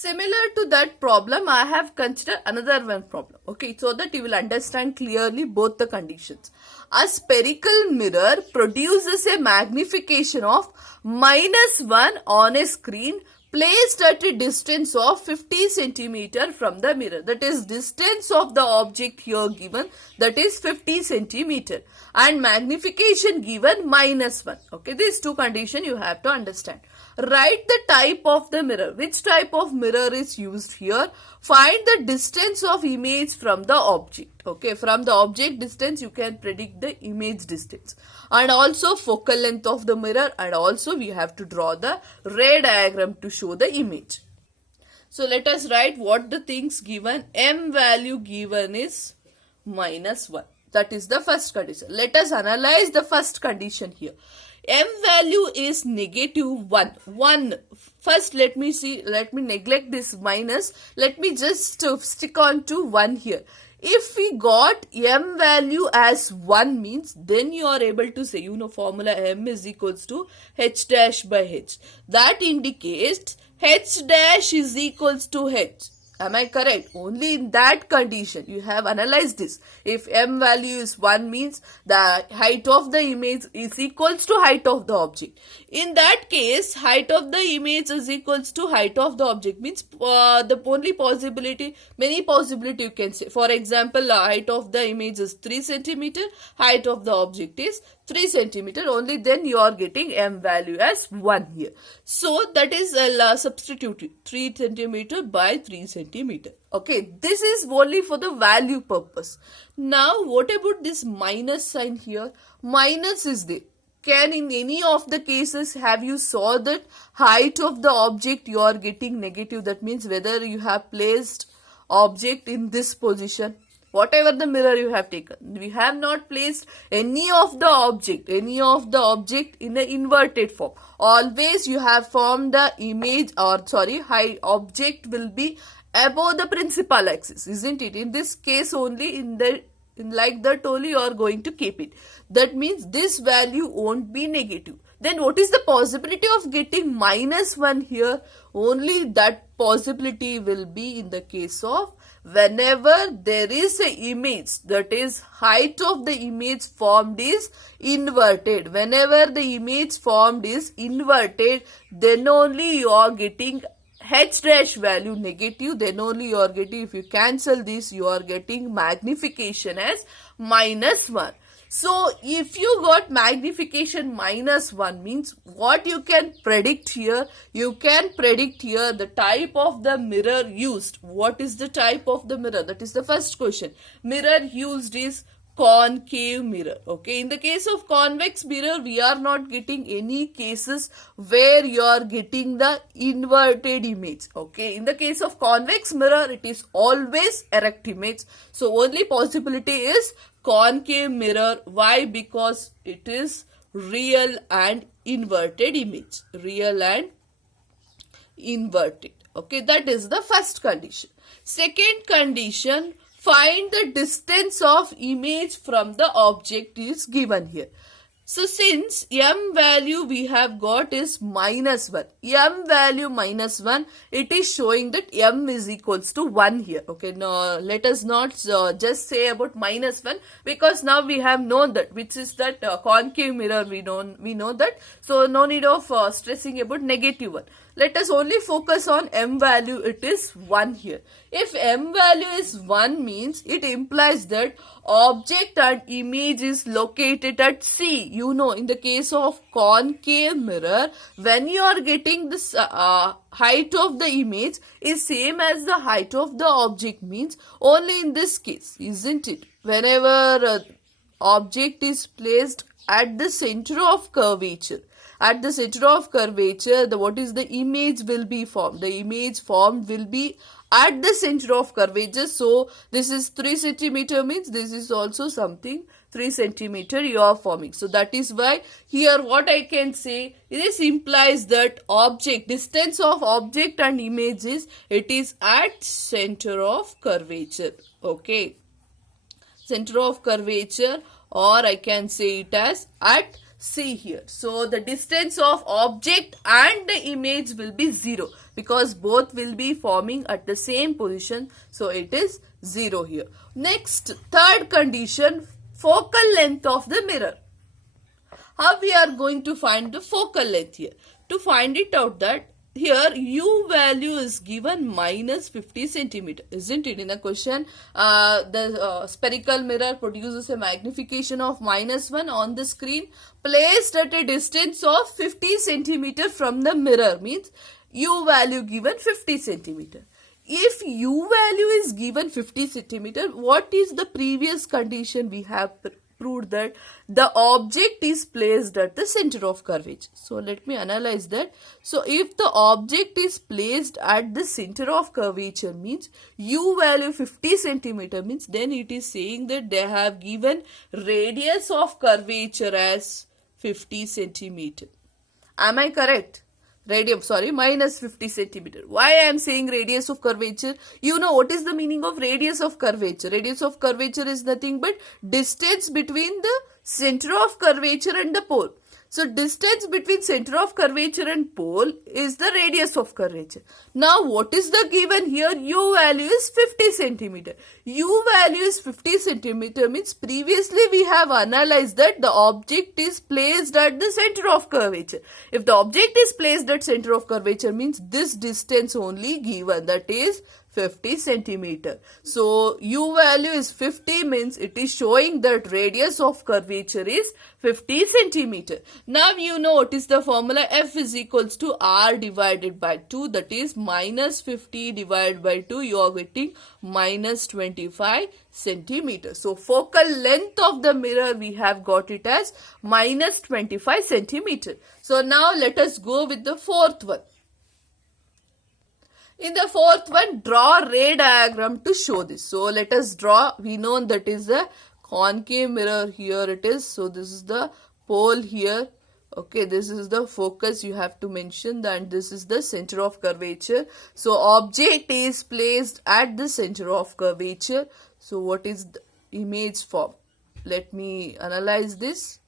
Similar to that problem, I have considered another one problem, okay, so that you will understand clearly both the conditions. A spherical mirror produces a magnification of -1 on a screen placed at a distance of 50 centimeter from the mirror. That is distance of the object here given, that is 50 centimeter, and magnification given -1. Okay, these two conditions you have to understand. Write the type of the mirror. Which type of mirror is used here? Find the distance of image from the object. Okay, from the object distance you can predict the image distance, and also focal length of the mirror, and also we have to draw the ray diagram to show the image. So let us write what the things given. M value given is -1. That is the first condition. Let us analyze the first condition here. M value is -1. 1. First, let me neglect this minus. Let me just stick on to 1 here. If we got M value as 1 means, then you are able to say, formula M is equals to H dash by H. That indicates H dash is equals to H. Am I correct? Only in that condition you have analyzed this. If M value is 1 means the height of the image is equals to height of the object. In that case, height of the image is equals to height of the object means the only possibility, many possibility you can say. For example, height of the image is 3 centimeter, height of the object is 3 centimeter. Only then you are getting M value as 1 here. So that is substitute 3 centimeter by 3 centimeter. Okay, this is only for the value purpose. Now what about this minus sign here? Minus is there. Can in any of the cases have you saw that height of the object you are getting negative? That means whether you have placed object in this position, whatever the mirror you have taken, we have not placed any of the object in the inverted form. Always you have formed the image, or height object will be above the principal axis, isn't it? In this case only, like that only you are going to keep it. That means this value won't be negative. Then what is the possibility of getting -1 here? Only that possibility will be in the case of whenever there is a image, that is height of the image formed is inverted. Whenever the image formed is inverted, then only you are getting H dash value negative. Then only you are getting, if you cancel this, you are getting magnification as -1. So if you got magnification -1 means what you can predict here? You can predict here the type of the mirror used. What is the type of the mirror? That is the first question. Mirror used is concave mirror. Okay, in the case of convex mirror, we are not getting any cases where you are getting the inverted image. Okay, in the case of convex mirror, it is always erect image. So only possibility is concave mirror. Why? Because it is real and inverted image. Real and inverted. Okay, that is the first condition. Second condition, find the distance of image from the object is given here. So since M value we have got is -1, M value -1, it is showing that M is equals to 1 here. Okay, now let us not just say about -1, because now we have known that, which is that concave mirror, we know that. So no need of stressing about -1. Let us only focus on M value, it is 1 here. If M value is 1 means it implies that object and image is located at C. In the case of concave mirror, when you are getting this height of the image is same as the height of the object means only in this case, isn't it? Whenever object is placed at the center of curvature, what is the image will be formed? The image formed will be at the center of curvature. So this is 3 centimeter means this is also something 3 centimeter you are forming. So that is why here what I can say, this implies that distance of object and image is, it is at center of curvature. Okay, center of curvature, or I can say it as at see here. So the distance of object and the image will be 0 because both will be forming at the same position. So it is 0 here. Next, third condition, focal length of the mirror. How we are going to find the focal length here? To find it out, that here u value is given minus 50 centimeter, isn't it? In the question, the spherical mirror produces a magnification of -1 on the screen placed at a distance of 50 centimeter from the mirror, means u value given 50 centimeter. If u value is given 50 centimeter, what is the previous condition we have proved? That the object is placed at the center of curvature. So let me analyze that. So if the object is placed at the center of curvature, means u value 50 centimeter, means then it is saying that they have given radius of curvature as 50 centimeter. Am I correct? Minus 50 centimeter. Why I am saying radius of curvature? You know what is the meaning of radius of curvature? Radius of curvature is nothing but distance between the center of curvature and the pole. So distance between center of curvature and pole is the radius of curvature. Now what is the given here? U value is 50 centimeter. U value is 50 centimeter means previously we have analyzed that the object is placed at the center of curvature. If the object is placed at center of curvature means this distance only given, that is 50 centimeter. So u value is 50 means it is showing that radius of curvature is 50 centimeter. Now you know what is the formula. F is equals to R divided by 2, that is minus 50 divided by 2, you are getting minus 25 centimeter. So focal length of the mirror we have got it as minus 25 centimeter. So now let us go with the fourth one. In the fourth one, draw ray diagram to show this. So let us draw. We know that is a concave mirror. Here it is. So this is the pole here. Okay, this is the focus you have to mention, and this is the center of curvature. So object is placed at the center of curvature. So what is the image form? Let me analyze this.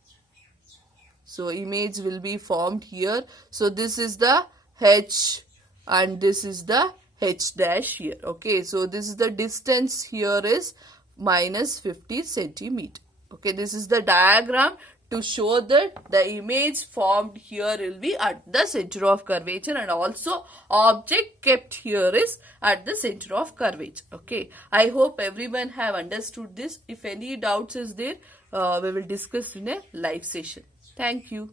So image will be formed here. So this is the H and this is the H dash here. Okay, so this is the distance here is minus 50 centimeter. Okay, this is the diagram to show that the image formed here will be at the center of curvature, and also object kept here is at the center of curvature. Okay, I hope everyone have understood this. If any doubts is there, we will discuss in a live session. Thank you.